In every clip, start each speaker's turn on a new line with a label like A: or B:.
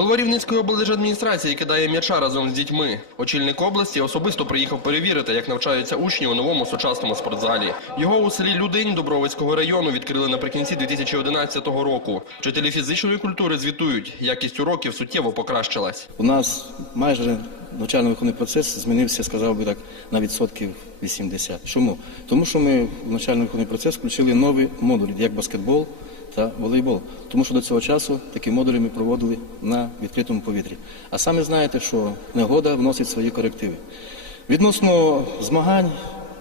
A: Голова Рівненської облдержадміністрації кидає м'яча разом з дітьми. Очільник області особисто приїхав перевірити, як навчаються учні у новому сучасному спортзалі. Його у селі Людинь Дубровицького району відкрили наприкінці 2011 року. Вчителі фізичної культури звітують, якість уроків суттєво покращилась.
B: У нас майже навчально-виховний процес змінився, сказав би так, на відсотків 80. Чому? Тому що ми в навчально-виховний процес включили нові модулі, як баскетбол та волейбол. Тому що до цього часу такі модулі ми проводили на відкритому повітрі. А саме знаєте, що негода вносить свої корективи. Відносно змагань,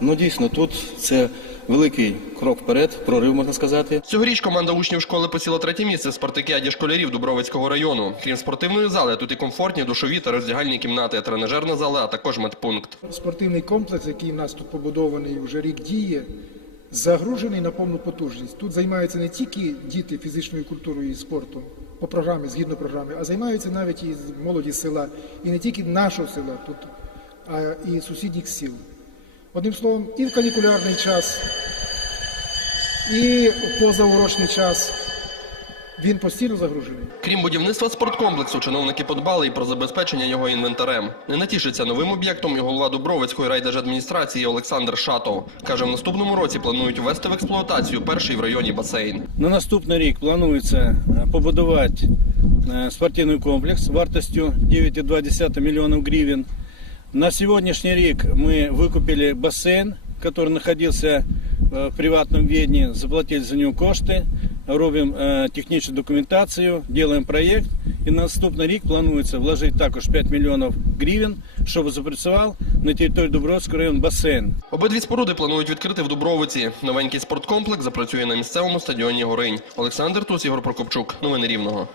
B: ну дійсно тут це великий крок вперед, прорив можна сказати.
A: Цьогоріч команда учнів школи посіла третє місце в спартакіаді школярів Дубровицького району. Крім спортивної зали, тут і комфортні душові та роздягальні кімнати, тренажерна зала, а також медпункт.
C: Спортивний комплекс, який в нас тут побудований вже рік діє, загружений на повну потужність. Тут займаються не тільки діти фізичною культурою і спортом по програмі, згідно програми, а займаються навіть і молоді села. І не тільки нашого села тут, а і сусідніх сіл. Одним словом, і в канікулярний час, і в позаурочний час він постійно загружений.
A: Крім будівництва спорткомплексу, чиновники подбали і про забезпечення його інвентарем. Не натішиться новим об'єктом і голова Дубровицької райдержадміністрації Олександр Шатов. Каже, в наступному році планують ввести в експлуатацію перший в районі басейн.
D: На наступний рік планується е, побудувати е, спортивний комплекс вартістю 9,2 мільйонів гривень. На сьогоднішній рік ми викупили басейн, який знаходився е, в приватному відні, заплатили за нього кошти, робимо е, технічну документацію, робимо проєкт. І на наступний рік планується вложити також 5 мільйонів гривень, щоб запрацював на території Дубровського району басейн.
A: Обидві споруди планують відкрити в Дубровиці. Новенький спорткомплекс запрацює на місцевому стадіоні Горинь. Олександр Туц, Ігор Прокопчук. Новини Рівного.